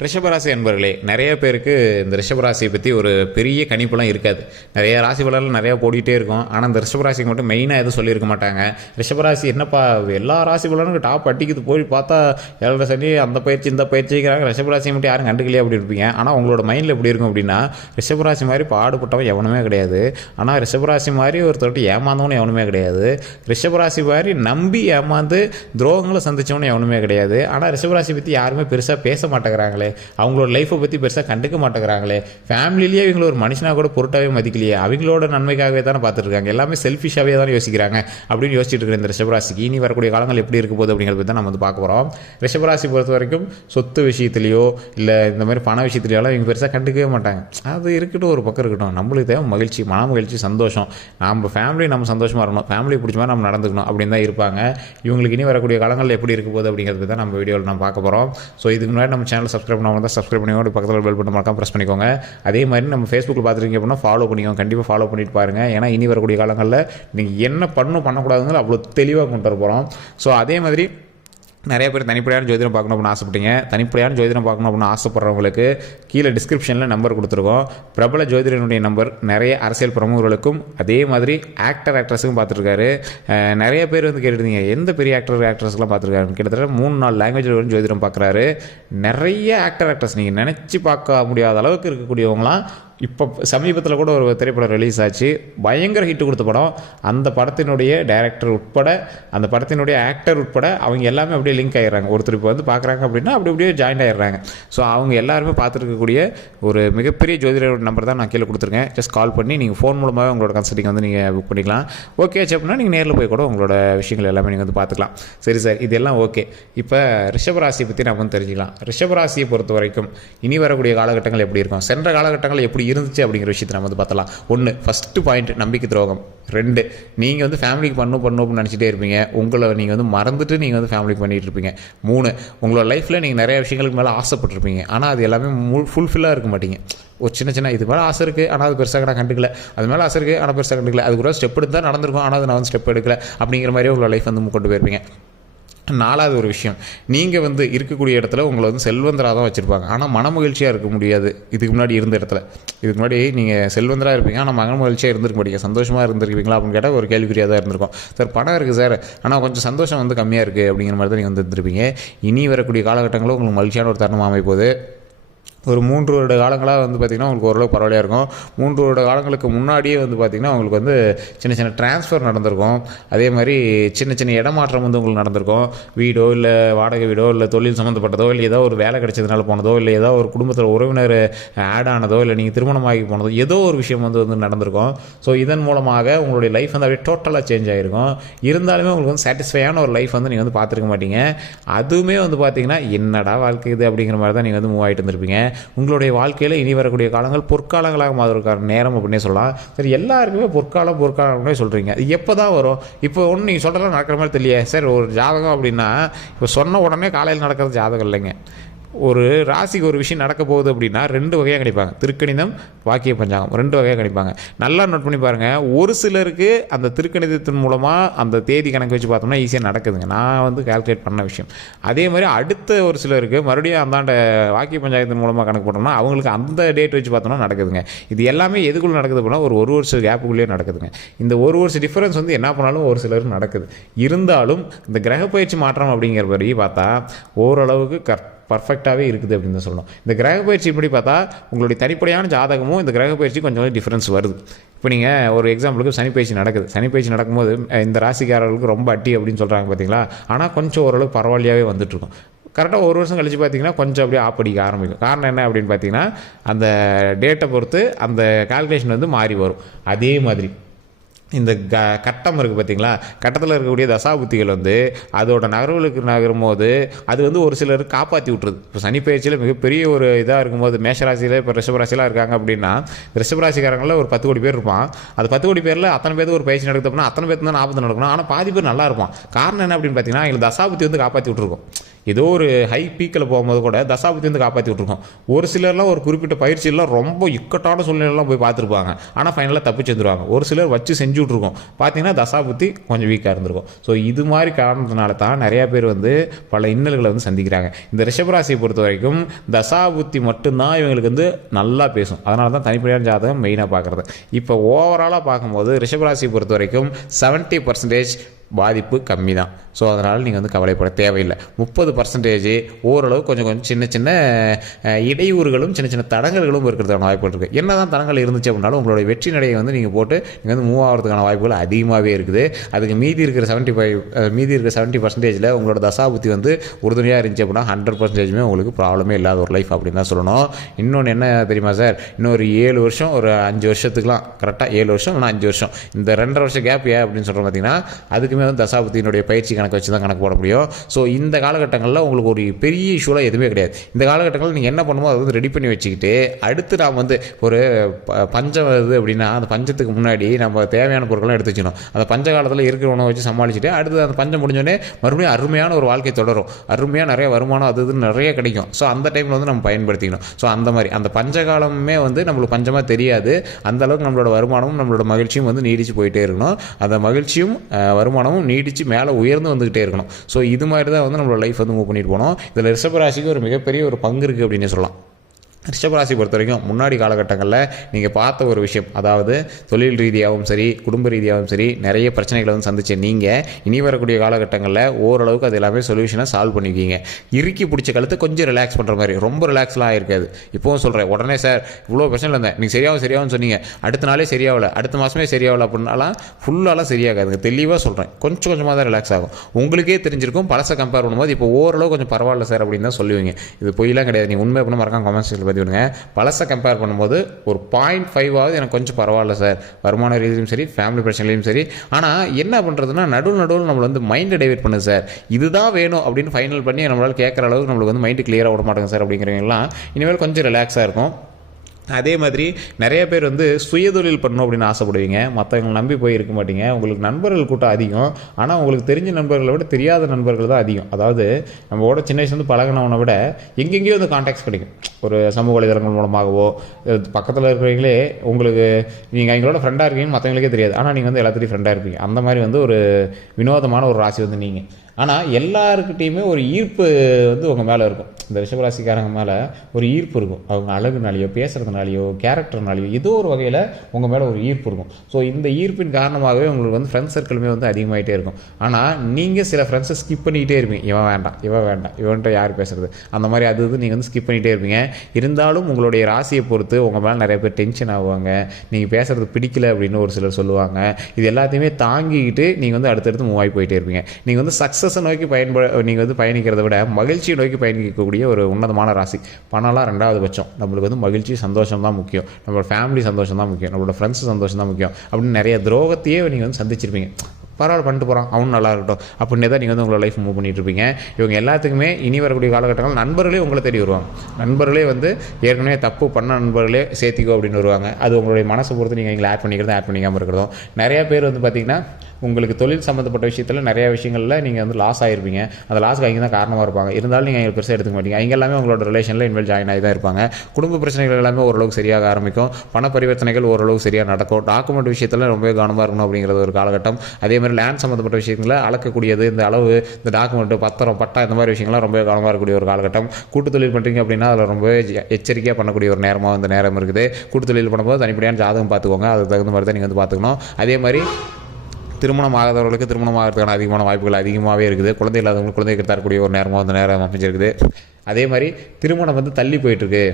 ரிஷபராசி என்பர்களே நிறைய பேருக்கு இந்த ரிஷபராசியை பற்றி ஒரு பெரிய கணிப்புலாம் இருக்காது. நிறைய ராசி பலரில் நிறையா போடிட்டே இருக்கும். ஆனால் இந்த ரிஷபராசிக்கு மட்டும் மெயினாக எதுவும் சொல்லியிருக்க மாட்டாங்க. ரிஷபராசி என்னப்பா எல்லா ராசி பலனுக்கும் டாப் அட்டிக்குது போய் பார்த்தா ஏழரை சனி அந்த பயிற்சி இந்த பயிற்சிக்கிறாங்க ரிஷபராசியை மட்டும் யாரும் கண்டுக்கலையே அப்படி இருப்பீங்க. ஆனால் உங்களோட மைண்டில் எப்படி இருக்கும் அப்படின்னா ரிஷபராசி மாதிரி பாடுபட்டவன் எவனுமே கிடையாது. ஆனால் ரிஷபராசி மாதிரி ஒருத்தர்கிட்ட ஏமாந்தவனும் எவனுமே கிடையாது. ரிஷபராசி மாதிரி நம்பி ஏமாந்து துரோகங்களை சந்தித்தவனும் எவனுமே கிடையாது. ஆனால் ரிஷபராசி பற்றி யாருமே பெருசாக பேச மாட்டேங்கிறாங்களே அவங்களோட லைஃப்பை பற்றி பெருசாக கண்டுக்க மாட்டேங்கிறாங்களே? ஃபேமிலிலேயே இவங்களை ஒரு மனுஷனாக கூட பொருட்டாகவே மதிக்கலையே. அவங்களோட நன்மைக்காகவே தானே பார்த்துருக்காங்க. எல்லாமே செல்ஃபிஷாகவே தானே யோசிக்கிறாங்க அப்படின்னு யோசிச்சுட்டு இருக்கிற இந்த ரிஷபராசிக்கு இனி வரக்கூடிய காலங்கள் எப்படி இருக்க போகுது அப்படிங்கிறத தான் நம்ம வந்து பார்க்க போகிறோம் ரிஷபராசி பொறுத்த வரைக்கும் சொத்து விஷயத்துலையோ இல்லை இந்த மாதிரி பண விஷயத்துலையோலாம் இவங்க பெருசாக கண்டுக்கவே மாட்டாங்க. அது இருக்கட்டும் ஒரு பக்கம் இருக்கட்டும். நம்மளுக்கு தேவை மகிழ்ச்சி மன மகிழ்ச்சி சந்தோஷம். நம்ம ஃபேமிலி நம்ம சந்தோஷமாக இருக்கணும். ஃபேமிலி பிடிச்ச மாதிரி நம்ம நடந்துக்கணும் அப்படின்னு தான் இருப்பாங்க. இவங்களுக்கு இனி வரக்கூடிய காலங்களில் எப்படி இருக்க போகுது அப்படிங்கிறத தான் நம்ம வீடியோவில் நம்ம பார்க்க போகிறோம் ஸோ இதுக்கு முன்னாடி நம்ம சேனல் சப்ஸ்கிரைப் பண்ணாமல் தான் சப்ஸ்கிரைப் பண்ணிக்கோங்க. பக்கத்தில் பெல் பட்டன் மறக்காம ப்ரெஸ் பண்ணிக்கோங்க. அதே மாதிரி நம்ம ஃபேஸ்புக்கில் பார்த்துருக்கீங்க அப்படின்னா ஃபாலோ பண்ணிக்கோங்க. கண்டிப்பாக ஃபாலோ பண்ணிட்டு பாருங்கள் ஏன்னா இனி வரக்கூடிய காலங்களில் நீங்கள் என்ன பண்ணணும் பண்ணக்கூடாதுங்கிற அவ்வளோ தெளிவாக கொண்டு வர போகிறோம் ஸோ அதே மாதிரி நிறைய பேர் தனிப்படையான ஜோதிடம் பார்க்கணும் அப்படின்னு ஆசைப்பட்டீங்க. தனிப்படையான ஜோதிடம் பார்க்கணும் அப்படின்னு ஆசைப்படுறவங்களுக்கு கீழே டிஸ்கிரிப்ஷனில் நம்பர் கொடுத்துருக்கோம். பிரபல ஜோதிடனுடைய நம்பர் நிறைய அரசியல் பிரமுகர்களுக்கும் அதே மாதிரி ஆக்டர் ஆக்ட்ரஸுக்கும் பார்த்துருக்காரு. நிறைய பேர் வந்து கேட்டுருந்தீங்க எந்த பெரிய ஆக்டர் ஆக்ட்ரஸ்லாம் பார்த்துருக்காரு கிட்டத்தட்ட மூணு நாலு லாங்குவேஜில் வந்து ஜோதிடம் பார்க்குறாரு. நிறைய ஆக்டர் ஆக்ட்ரஸ் நீங்கள் நினச்சி பார்க்க முடியாத அளவுக்கு இருக்கக்கூடியவங்களாம் இப்போ சமீபத்தில் கூட ஒரு திரைப்படம் ரிலீஸ் ஆச்சு. பயங்கர ஹிட் கொடுத்த படம். அந்த படத்தினுடைய டைரக்டர் உட்பட அந்த படத்தினுடைய ஆக்டர் உட்பட அவங்க எல்லாமே அப்படியே லிங்க் ஆயிடுறாங்க. ஒருத்தர் இப்போ வந்து பார்க்குறாங்க அப்படின்னா அப்படி அப்படியே ஜாயின் ஆகிடுறாங்க ஸோ அவங்க எல்லாருமே பார்த்துருக்கக்கூடிய ஒரு மிகப்பெரிய ஜோதிடரோட நம்பர் தான் நான் கீழே கொடுத்துருக்கேன். ஜஸ்ட் கால் பண்ணி நீங்கள் ஃபோன் மூலமாகவே உங்களோட கன்சல்டிங் வந்து நீங்கள் புக் பண்ணிக்கலாம். ஓகே ஆச்சு அப்படின்னா நீங்கள் நேரில் போய் கூட உங்களோட விஷயங்கள் எல்லாமே நீங்கள் வந்து பார்த்துக்கலாம். சரி சார் இதெல்லாம் ஓகே இப்போ ரிஷபராசியை பற்றி நம்ம வந்து தெரிஞ்சுக்கலாம். ரிஷபராசியை பொறுத்த வரைக்கும் இனி வரக்கூடிய காலகட்டங்கள் எப்படி இருக்கும்? சென்ற காலகட்டங்கள் எப்படி இருந்துச்சு அப்படிங்கிற விஷயத்தை நம்ம வந்து பார்த்தலாம். ஒன்று ஃபஸ்ட்டு பாயிண்ட் நம்பிக்கை துரோகம். ரெண்டு நீங்கள் வந்து ஃபேமிலிக்கு பண்ணும் பண்ணும் அப்படின்னு நினச்சிட்டே இருப்பீங்க. உங்களை நீங்கள் வந்து மறந்துட்டு நீங்கள் வந்து ஃபேமிலிக்கு பண்ணிகிட்டு இருப்பீங்க. மூணு உங்களோட லைஃப்பில் நீங்கள் நிறைய விஷயங்களுக்கு மேலே ஆசைப்பட்டிருப்பீங்க. ஆனால் அது எல்லாமே மு ஃபுல்ஃபில்லாக இருக்க மாட்டீங்க. ஒரு சின்ன சின்ன இது மேலே ஆசை இருக்குது ஆனால் அது பெருசாக நான் கண்டுக்கல. அது மேலே ஆசை இருக்குது ஆனால் பெருசாக கண்டுக்கல. அது கூட ஸ்டெப் எடுத்து தான் நடந்திருக்கும் ஆனால் அது நான் வந்து ஸ்டெப் எடுக்கல அப்படிங்கிற மாதிரி உங்களோட லைஃப் வந்து கொண்டு போயிருப்பீங்க. நாலாவது ஒரு விஷயம். நீங்கள் வந்து இருக்கக்கூடிய இடத்துல உங்களை வந்து செல்வந்தராக தான் வச்சுருப்பாங்க. ஆனால் மன மகிழ்ச்சியாக இருக்க முடியாது. இதுக்கு முன்னாடி இருந்த இடத்துல. இதுக்கு முன்னாடி நீங்கள் செல்வந்தராக இருப்பீங்க. ஆனால் மன மகிழ்ச்சியாக இருந்திருக்க மாட்டீங்க. சந்தோஷமாக இருந்திருக்கீங்களா அப்படின்னு கேட்டால் ஒரு கேள்விக்குறியாக தான் இருந்திருக்கும். சார் பணம் இருக்குது சார். ஆனால் கொஞ்சம் சந்தோஷம் வந்து கம்மியாக இருக்குது அப்படிங்கிற மாதிரி தான் நீங்கள் வந்து இருந்திருப்பீங்க. இனி வரக்கூடிய காலகட்டங்களும் உங்களுக்கு மகிழ்ச்சியான ஒரு தருணம் அமைப்போது ஒரு மூன்று வருட காலங்களாக வந்து பார்த்திங்கன்னா உங்களுக்கு ஓரளவுக்கு பரவாயில்லையாக இருக்கும். மூன்று வருட காலங்களுக்கு முன்னாடியே வந்து பார்த்திங்கன்னா உங்களுக்கு வந்து சின்ன சின்ன டிரான்ஸ்ஃபர் நடந்திருக்கும். அதே மாதிரி சின்ன சின்ன இடமாற்றம் வந்து உங்களுக்கு நடந்திருக்கும். வீடோ இல்லை வாடகை வீடோ இல்லை தொழில் சம்மந்தப்பட்டதோ இல்லை ஏதோ ஒரு வேலை கிடைச்சதுனால போனதோ இல்லை ஏதோ ஒரு குடும்பத்தில் உறவினர் ஆட் ஆனதோ இல்லை நீங்கள் திருமணமாகி போனதோ ஏதோ ஒரு விஷயம் வந்து வந்து நடந்திருக்கும். ஸோ இதன் மூலமாக உங்களுடைய லைஃப் வந்து அப்படியே டோட்டலாக சேஞ்ச் ஆகிருக்கும் இருந்தாலுமே உங்களுக்கு வந்து சாட்டிஸ்ஃபையான ஒரு லைஃப் வந்து நீங்கள் வந்து பார்த்துருக்க மாட்டீங்க. அதுவுமே வந்து பார்த்திங்கன்னா என்னடா வாழ்க்கை இது அப்படிங்கிற மாதிரி தான் நீங்கள் வந்து மூவ் ஆகிட்டு இருந்திருப்பீங்க. உங்களுடைய வாழ்க்கையில் இனி வரக்கூடிய காலங்கள் பொற்காலங்களாக மாறுவதற்கான நேரம் அப்படின்னே சொல்லலாம். சரி எல்லாருக்குமே பொற்காலம் பொற்காலம்னே சொல்கிறீங்க இது எப்போ தான் வரும்? இப்போ ஒன்று நீங்கள் சொல்கிறதெல்லாம் நடக்கிற மாதிரி தெரியல சரி ஒரு ஜாதகம் அப்படின்னா இப்போ சொன்ன உடனே காலையில் நடக்கிறது ஜாதகம் இல்லைங்க. ஒரு ராசிக்கு ஒரு விஷயம் நடக்க போகுது அப்படின்னா ரெண்டு வகையாக கணிப்பாங்க. திருக்கணிதம் வாக்கிய பஞ்சாங்கம். ரெண்டு வகையாக கணிப்பாங்க. நல்லா நோட் பண்ணி பாருங்கள் ஒரு சிலருக்கு அந்த திருக்கணிதத்தின் மூலமாக அந்த தேதி கணக்கு வச்சு பார்த்தோம்னா ஈஸியாக நடக்குதுங்க. நான் வந்து கால்குலேட் பண்ண விஷயம். அதே மாதிரி அடுத்த ஒரு சிலருக்கு மறுபடியும் அந்தாண்ட வாக்கிய பஞ்சாயத்தின் மூலமாக கணக்கு போட்டோம்னா அவங்களுக்கு அந்த டேட் வச்சு பார்த்தோம்னா நடக்குதுங்க. இது எல்லாமே எதுக்குள்ளே நடக்குது அப்படின்னா ஒரு ஒரு வருஷம் கேப்புக்குள்ளேயே நடக்குதுங்க. இந்த ஒரு வருஷம் டிஃப்ரென்ஸ் வந்து என்ன பண்ணாலும் ஒரு சிலருக்கு நடக்குது. இருந்தாலும் இந்த கிரக பயிற்சி மாற்றம் அப்படிங்கிற படி பார்த்தா ஓரளவுக்கு கரெக்ட் பர்ஃபெக்டாகவே இருக்குது அப்படின்னு தான் சொல்லணும். இந்த கிரக பயிற்சி இப்படி பார்த்தா உங்களுடைய தனிப்படையான ஜாதகமும் இந்த கிரக பயிற்சி கொஞ்சம் டிஃப்ரென்ஸ் வருது. இப்போ நீங்கள் ஒரு எக்ஸாம்பிளுக்கு சனி பயிற்சி நடக்குது. சனி பயிற்சி நடக்கும்போது இந்த ராசிக்காரர்களுக்கு ரொம்ப அட்டி அப்படின்னு சொல்கிறாங்க பார்த்தீங்களா ஆனால் கொஞ்சம் ஓரளவுக்கு பரவாயில்லையாகவே வந்துட்டுருக்கும். கரெக்டாக ஒரு வருஷம் கழிச்சு பார்த்தீங்கன்னா கொஞ்சம் அப்படியே ஆப்படிக்க ஆரம்பிக்கும். காரணம் என்ன அப்படின்னு பார்த்தீங்கன்னா அந்த டேட்டை பொறுத்து அந்த கால்குலேஷன் வந்து மாறி வரும். அதே மாதிரி இந்த க கட்டம் இருக்குது பார்த்தீங்களா கட்டத்தில் இருக்கக்கூடிய தசாபுத்திகள் வந்து அதோட நகர்வுகளுக்கு நகரும் போது அது வந்து ஒரு சிலர் காப்பாற்றி விட்ருது இப்போ சனி பயிற்சியில் மிகப்பெரிய ஒரு இதாக இருக்கும்போது மேஷராசியில் இப்போ ரிஷபராசிலாம் இருக்காங்க அப்படின்னா ரிஷபராசிக்காரங்களில் ஒரு பத்து கோடி பேர் இருப்பான். அது பத்து கோடி பேரில் அத்தனை பேருக்கு ஒரு பயிற்சி நடக்குது அப்படின்னா அத்தனை பேருக்கு தான் ஆபத்து நடக்கணும் ஆனால் பாதி பேர் நல்லா இருப்பான். காரணம் என்ன அப்படின்னு பார்த்தீங்கன்னா எங்களுக்கு தசாபுத்தி வந்து காப்பாற்றி விட்டுருக்கோம். ஏதோ ஒரு ஹை பீக்கில் போகும்போது கூட தசாபுத்தி வந்து காப்பாற்றி விட்ருக்கோம் ஒரு சிலர்லாம் ஒரு குறிப்பிட்ட பயிற்சியெல்லாம் ரொம்ப இக்கட்டான சூழ்நிலையெல்லாம் போய் பார்த்துருப்பாங்க. ஆனால் ஃபைனலாக தப்பிச்சு வந்துருவாங்க. ஒரு சிலர் வச்சு செஞ்சு விட்ருக்கோம் பார்த்தீங்கன்னா தசாபுத்தி கொஞ்சம் வீக்காக இருந்திருக்கும். ஸோ இது மாதிரி காரணத்தினால தான் நிறையா பேர் வந்து பல இன்னல்களை வந்து சந்திக்கிறாங்க. இந்த ரிஷபராசியை பொறுத்த வரைக்கும் தசாபுத்தி மட்டும்தான் இவங்களுக்கு வந்து நல்லா பேசும். அதனால தான் தனிப்படையான ஜாதகம் மெயினாக பார்க்குறது இப்போ ஓவராலாக பார்க்கும்போது ரிஷபராசியை பொறுத்த வரைக்கும் செவன்ட்டி பர்சன்டேஜ் பாதிப்பு கம்மி தான் ஸோ அதனால் நீங்கள் வந்து கவலைப்பட தேவையில்லை. முப்பது பர்சன்டேஜ் ஓரளவு கொஞ்சம் கொஞ்சம் சின்ன சின்ன இடையூறுகளும் சின்ன சின்ன தடங்கல்களும் இருக்கிறதுக்கான வாய்ப்புகள் இருக்குது என்ன தான் தடங்கள் இருந்துச்சு அப்படின்னாலும் உங்களுடைய வெற்றி நடையை வந்து நீங்கள் போட்டு நீங்கள் வந்து மூவ் ஆகிறதுக்கான வாய்ப்புகள் அதிகமாகவே இருக்குது. அதுக்கு மீதி இருக்கிற செவன்ட்டி ஃபைவ் மீதி இருக்கிற செவன்ட்டி பர்சன்டேஜில் உங்களோட தசாபுத்தி வந்து உறுதுணையாக இருந்துச்சு அப்படின்னா ஹண்ட்ரட் பர்சன்டேஜுமே உங்களுக்கு ப்ராப்ளமே இல்லாத ஒரு லைஃப் அப்படின்னு தான் சொல்லணும். இன்னொன்று என்ன தெரியுமா சார் இன்னொரு ஏழு வருஷம் ஒரு அஞ்சு வருஷத்துக்குலாம் கரெக்டாக ஏழு வருஷம் ஆனால் அஞ்சு வருஷம். இந்த ரெண்டரை வருஷம் கேப் ஏன் அப்படின்னு சொல்கிறோம் பார்த்தீங்கன்னா அதுக்குமே வந்து தசாபுத்தியினுடைய பயிற்சிக்கான கணக்கு வச்சு தான் கணக்கு போட முடியும். ஸோ இந்த காலகட்டங்களில் உங்களுக்கு ஒரு பெரிய இஷ்யூலாம் எதுவுமே கிடையாது. இந்த காலகட்டங்களில் நீங்கள் என்ன பண்ணுமோ அதை வந்து ரெடி பண்ணி வச்சுக்கிட்டு அடுத்து நாம் வந்து ஒரு ப- பஞ்சம் வருது அப்படின்னா அந்த பஞ்சத்துக்கு முன்னாடி நம்ம தேவையான பொருட்கள்லாம் எடுத்து வச்சுக்கணும். அந்த பஞ்ச காலத்தில் இருக்கிற உணவை வச்சு சமாளிச்சுட்டு அடுத்து அந்த பஞ்சம் முடிஞ்சோடனே மறுபடியும் அருமையான ஒரு வாழ்க்கை தொடரும். அருமையாக நிறைய வருமானம் அது இதுன்னு நிறைய கிடைக்கும். ஸோ அந்த டைமில் வந்து நம்ம பயன்படுத்திக்கணும். ஸோ அந்த மாதிரி அந்த பஞ்சகாலமே வந்து நம்மளுக்கு பஞ்சமாக தெரியாது. அந்த அளவுக்கு நம்மளோட வருமானமும் நம்மளோட மகிழ்ச்சியும் வந்து நீடிச்சு போயிட்டே இருக்கணும். அந்த மகிழ்ச்சியும் வருமானமும் நீடித்து மேலே உயர்ந்து வந்துக்கிட்டே இருக்கணும். ஸோ இது மாதிரி தான் வந்து நம்மளோட லைஃப் வந்து மூவ் பண்ணிட்டு போனோம் இதில் ரிஷபராசிக்கு ஒரு மிகப்பெரிய ஒரு பங்கு இருக்குது அப்படின்னு சொல்லலாம். ரிஷபராசி பொறுத்த வரைக்கும் முன்னாடி காலகட்டங்களில் நீங்கள் பார்த்த ஒரு விஷயம். அதாவது தொழில் ரீதியாகவும் சரி குடும்ப ரீதியாகவும் சரி நிறைய பிரச்சனைகளை வந்து சந்திச்ச நீங்கள் இனி வரக்கூடிய காலகட்டங்களில் ஓரளவுக்கு அது எல்லாமே சொல்யூஷனை சால்வ் பண்ணிக்கிங்க இறுக்கி பிடிச்ச கழுத்து கொஞ்சம் ரிலாக்ஸ் பண்ணுற மாதிரி ரொம்ப ரிலாக்ஸ்லாம் ஆயிருக்காது. இப்போவும் சொல்கிறேன் உடனே சார் இவ்வளோ பிரச்சனை இருந்தேன் நீங்கள் சரியாகவும் சரியாகவும் சொன்னீங்க. அடுத்த நாளே சரியாகல அடுத்த மாதமே சரியாகல அப்படின்னாலாம் ஃபுல்லாலாம் சரியாகாதுங்க. தெளிவாக சொல்கிறேன் கொஞ்சம் கொஞ்சமாக தான் ரிலாக்ஸ் ஆகும். உங்களுக்கே தெரிஞ்சிருக்கும் பழசை கம்பேர் பண்ணும்போது இப்போ ஓரளவு கொஞ்சம் பரவாயில்ல சார் அப்படின்னு தான் சொல்லுவீங்க. இது பொய்லாம் கிடையாது நீங்கள் உண்மை அப்படின்னு மறக்காம கமெண்ட் செக்ஷனில் பழசை கம்பேர் பண்ணும்போது ஒரு பாயிண்ட் ஃபைவ் ஆகுது எனக்கு கொஞ்சம் பரவாயில்ல சார் வருமான ரீதியிலும் சரி ஃபேமிலி பிரச்சனையிலும் சரி. ஆனால் என்ன பண்ணுறதுன்னா நடுவில் நடுவில் நம்மளை வந்து மைண்டை டைவெர்ட் பண்ணுது சார் இதுதான் வேணும் அப்படின்னு ஃபைனல் பண்ணி நம்மளால் கேட்குற அளவுக்கு நம்மளுக்கு வந்து மைண்டு கிளியராக விட மாட்டேங்க சார் அப்படிங்கிறவங்கலாம் இனிமேல் கொஞ்சம் ரிலாக்ஸாக இருக்கும் அதே மாதிரி நிறைய பேர் வந்து சுயதொழில் பண்ணணும் அப்படின்னு ஆசைப்படுவீங்க. மற்றவங்களை நம்பி போய் இருக்க மாட்டீங்க. உங்களுக்கு நண்பர்கள் கூட்டம் அதிகம். ஆனால் உங்களுக்கு தெரிஞ்ச நண்பர்களை விட தெரியாத நண்பர்கள் தான் அதிகம். அதாவது நம்மளோட சின்ன வயசுலேருந்து பழகினவனை விட எங்கெங்கேயோ வந்து கான்டாக்ட்ஸ் கிடைக்கும். ஒரு சமூக வலைதளங்கள் மூலமாகவோ பக்கத்தில் இருக்கிறவங்களே உங்களுக்கு நீங்கள் எங்களோட ஃப்ரெண்டாக இருக்கீங்கன்னு மற்றவங்களுக்கே தெரியாது. ஆனால் நீங்கள் வந்து எல்லாத்துலேயும் ஃப்ரெண்டாக இருப்பீங்க. அந்த மாதிரி வந்து ஒரு வினோதமான ஒரு ராசி வந்து நீங்கள் ஆனால் எல்லாருக்கிட்டேயுமே ஒரு ஈர்ப்பு வந்து உங்கள் மேலே இருக்கும். இந்த ரிஷபராசிக்காரங்க மேலே ஒரு ஈர்ப்பு இருக்கும். அவங்க அழகுனாலேயோ பேசுகிறதுனாலையோ கேரக்டர்னாலேயோ ஏதோ ஒரு வகையில் உங்கள் மேலே ஒரு ஈர்ப்பு இருக்கும். ஸோ இந்த ஈர்ப்பின் காரணமாகவே உங்களுக்கு வந்து ஃப்ரெண்ட்ஸ் சர்க்கிளுமே வந்து அதிகமாகிட்டே இருக்கும். ஆனால் நீங்கள் சில ஃப்ரெண்ட்ஸை ஸ்கிப் பண்ணிக்கிட்டே இருப்பீங்க. இவன் வேண்டாம் இவன் வேண்டாம் இவன்ட்டு யார் பேசுறது? அந்த மாதிரி அது இது நீங்கள் வந்து ஸ்கிப் பண்ணிகிட்டே இருப்பீங்க. இருந்தாலும் உங்களுடைய ராசியை பொறுத்து உங்கள் மேலே நிறைய பேர் டென்ஷன் ஆகுவாங்க. நீங்கள் பேசுறது பிடிக்கல அப்படின்னு ஒரு சிலர் சொல்லுவாங்க. இது எல்லாத்தையுமே தாங்கிக்கிட்டு நீங்கள் வந்து அடுத்தடுத்து மூவ் ஆகி போயிட்டே இருப்பீங்க. நீங்கள் வந்து சக்ஸஸை நோக்கி பயன்பட நீங்கள் வந்து பயணிக்கிறத விட மகிழ்ச்சியை நோக்கி பயணிக்கக்கூடிய ஒரு உன்னதமான ராசி. பணம்லாம் ரெண்டாவது பட்சம். நம்மளுக்கு வந்து மகிழ்ச்சி சந்தோஷம் தான் முக்கியம். நம்மளோட ஃபேமிலி சந்தோஷம் தான் முக்கியம். நம்மளோட ஃப்ரெண்ட்ஸ் சந்தோஷம் தான் முக்கியம். அப்படின்னு நிறைய துரோகத்தையே நீங்கள் வந்து சந்திச்சிருப்பீங்க. பரவாயில்ல பண்ணிட்டு போகிறான் அவனும் நல்லா இருக்கட்டும். அப்படின்னே தான் நீங்கள் வந்து உங்களோட லைஃப் மூவ் பண்ணிட்டு இருப்பீங்க இவங்க எல்லாத்துக்குமே இனி வரக்கூடிய காலகட்டங்கள் நண்பர்களே உங்களை தேடி வருவாங்க. நண்பர்களே வந்து ஏற்கனவே தப்பு பண்ண நண்பர்களே சேர்த்திக்கோ அப்படின்னு வருவாங்க. அது உங்களுடைய மனசை பொறுத்து நீங்கள் எங்களை ஆட் பண்ணிக்கிறதும் ஆட் பண்ணிக்காமல் இருக்கிறதும். நிறையா பேர் வந்து பார்த்தீங்கன்னா உங்களுக்கு தொழில் சம்மந்தப்பட்ட விஷயத்தில் நிறைய விஷயங்களில் நீங்கள் வந்து லாஸ் ஆகிருப்பீங்க அந்த லாஸ்க்கு அவங்க தான் காரணமாக இருப்பாங்க. இருந்தாலும் நீங்கள் எங்களுக்கு பெருசாக எடுத்துக்க மாட்டீங்க. அவங்க எல்லாமே உங்களோட ரிலேஷனில் இன்வெல் ஜாயின் ஆகி தான் இருப்பாங்க. குடும்ப பிரச்சனைகள் எல்லாமே ஓரளவுக்கு சரியாக ஆரம்பிக்கும். பண பரிவர்த்தனைகள் ஓரளவுக்கு சரியாக நடக்கும். டாக்குமெண்ட் விஷயத்தில் ரொம்பவே கவனமாக இருக்கணும் அப்படிங்கிறது ஒரு காலகட்டம். அதே மாதிரி லேண்ட் சம்மந்தப்பட்ட விஷயங்களில் அளக்கக்கூடியது இந்த அளவு இந்த டாக்குமெண்ட் பத்திரம் பட்டா இந்த மாதிரி விஷயங்கள்லாம் ரொம்ப கவனமாக இருக்கக்கூடிய ஒரு காலகட்டம். கூட்டு தொழில் பண்ணுறீங்க அப்படின்னா அதில் ரொம்பவே எச்சரிக்கையாக பண்ணக்கூடிய ஒரு நேரமாக அந்த நேரம் இருக்குது. கூட்டு தொழில் பண்ணும்போது தனிப்படியான ஜாதகம் பார்த்துக்கோங்க. அதுக்கு தகுந்த மாதிரி தான் நீங்கள் வந்து பார்த்துக்கணும். அதே மாதிரி திருமணம் ஆகாதவர்களுக்கு திருமணம் ஆகிறதுக்கான அதிகமான வாய்ப்புகள் அதிகமாகவே இருக்குது. குழந்தை இல்லாதவங்களுக்கு குழந்தைக்கு தரக்கூடிய ஒரு நேரமாக வந்து நேரம் அமைஞ்சிருக்குது. அதே மாதிரி திருமணம் வந்து தள்ளி போயிட்டுருக்கு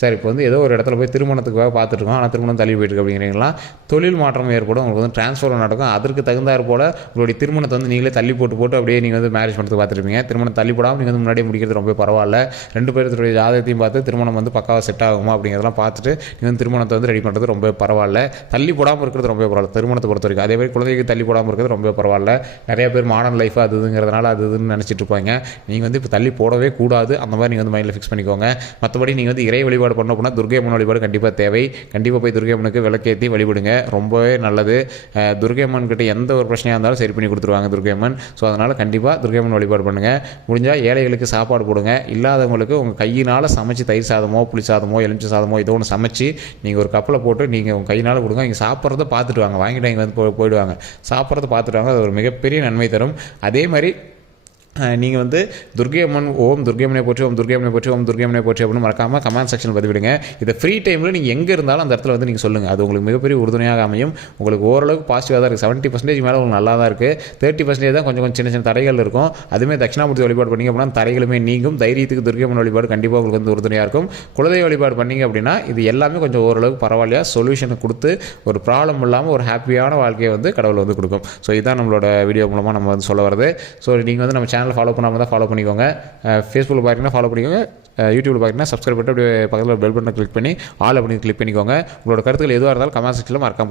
சார் இப்போ வந்து ஏதோ ஒரு இடத்துல போய் திருமணத்துக்காக பார்த்துட்ருக்கோம் ஆனால் திருமணம் தள்ளி போயிட்டு அப்படிங்கிறீங்களா? தொழில் மாற்றம் ஏற்படும். உங்களுக்கு வந்து ட்ரான்ஸ்ஃபர் நடக்கும். அதற்கு தகுந்தாற் போல் உங்களுடைய திருமணத்தை வந்து நீங்களே தள்ளி போட்டு போட்டு அப்படியே நீங்கள் வந்து மேரேஜ் பண்ணுறது பார்த்துருப்பீங்க. திருமணம் தள்ளி போடாமல் நீங்கள் வந்து முன்னாடியே முடிக்கிறது ரொம்ப பரவாயில்ல. ரெண்டு பேருடைய ஜாதகத்தையும் பார்த்து திருமணம் வந்து பக்காவாக செட் ஆகுமா அப்படிங்கிறதெல்லாம் பார்த்துட்டு நீங்கள் வந்து திருமணத்தை வந்து ரெடி பண்ணுறது ரொம்ப பரவாயில்ல. தள்ளி போடாமல் இருக்கிறது ரொம்ப பரவாயில்ல. திருமணத்தை பொறுத்த வரைக்கும். அதே மாதிரி குழந்தைக்கு தள்ளி போடாமல் இருக்கிறது ரொம்ப பரவாயில்ல. நிறைய பேர் மாடர்ன் லைஃப் அது இதுங்கிறதுனால அது இதுன்னு நினச்சிட்டு இருப்பாங்க. நீங்கள் வந்து இப்போ தள்ளி போடவே கூடாது. அந்த மாதிரி நீங்கள் வந்து மைண்டில் ஃபிக்ஸ் பண்ணிக்கோங்க. மற்றபடி நீங்கள் வந்து இறை வழிபாடு வழிபாடு பண்ண அப்படின்னா துர்கை அம்மன் வழிபாடு கண்டிப்பாக தேவை. கண்டிப்பாக போய் துர்கை அம்மனுக்கு விளக்கேற்றி வழிபடுங்க. ரொம்பவே நல்லது. துர்கை அம்மன் கிட்ட எந்த ஒரு பிரச்சனையாக இருந்தாலும் சரி பண்ணி கொடுத்துருவாங்க துர்கை அம்மன் ஸோ அதனால் கண்டிப்பாக துர்கை அம்மன் வழிபாடு பண்ணுங்கள் முடிஞ்சால் ஏழைகளுக்கு சாப்பாடு போடுங்க. இல்லாதவங்களுக்கு உங்கள் கையினால் சமைச்சு தயிர் சாதமோ புளி சாதமோ எலுமிச்சை சாதமோ ஏதோ ஒன்று சமைச்சு நீங்கள் ஒரு கப்பில் போட்டு நீங்கள் உங்கள் கையினால் கொடுங்க. இங்கே சாப்பிட்றத பார்த்துட்டு வாங்க. வாங்கிட்டு இங்கே வந்து போயிடுவாங்க. சாப்பிட்றத பார்த்துட்டு வாங்க. அது ஒரு மிகப்பெரிய நன்மை தரும். அதே மாதிரி நீங்கள் வந்து துர்கை அம்மன் ஓம் துர்கை அம்மனை போற்றி ஓம் துர்கை அம்மனை போற்றி ஓம் துர்கை அம்மனை போற்றி அப்படின்னு மறக்காமல் கமெண்ட் செக்ஷன் பதிவிடுங்க. இதை ஃப்ரீ டைமில் நீங்கள் எங்கே இருந்தாலும் அந்த இடத்துல வந்து நீங்கள் சொல்லுங்கள் அது உங்களுக்கு மிகப்பெரிய உறுதுணையாக அமையும். உங்களுக்கு ஓரளவுக்கு பாசிட்டிவாக தான் இருக்குது செவன்ட்டி பர்சன்டேஜ் மேலே உங்களுக்கு நல்லா தான் இருக்குது தேர்ட்டி பர்சன்டேஜ் தான் கொஞ்சம் கொஞ்சம் சின்ன சின்ன தடைகள் இருக்கும். அதுவுமே தட்சிணாமூர்த்தி வழிபாடு பண்ணிங்க அப்படின்னா தடைகளுமே நீங்கும். தைரியத்துக்கு துர்கை அம்மன் வழிபாடு கண்டிப்பாக உங்களுக்கு வந்து உறுதுணையாக இருக்கும். குலதெய்வ வழிபாடு பண்ணீங்க அப்படின்னா இது எல்லாமே கொஞ்சம் ஓரளவுக்கு பரவாயில்லையா? சொல்யூஷனை கொடுத்து ஒரு ப்ராப்ளம் இல்லாமல் ஒரு ஹாப்பியான வாழ்க்கையை வந்து கடவுள் வந்து கொடுக்கும். ஸோ இதுதான் நம்மளோட வீடியோ மூலமாக நம்ம வந்து சொல்ல வருது ஸோ நீங்கள் வந்து நம்ம சேனல் ஃபாலோ பண்ணாமல் தான் ஃபாலோ பண்ணிக்கோங்க. ஃபேஸ்புக்கில் பார்த்தீங்கன்னா ஃபாலோ பண்ணிக்கோங்க. யூடியூப்பில் பார்த்தீங்கன்னா சப்ஸ்கிரைப் பண்ணிட்டு அப்படியே பக்கத்தில் பெல் பட்டனை கிளிக் பண்ணி ஆல் அப்படின்னு கிளிக் பண்ணிக்கோங்க. உங்களோட கருத்துக்கள் எதுவாக இருந்தாலும் கமெண்ட் செக்ஷனில் மறக்காம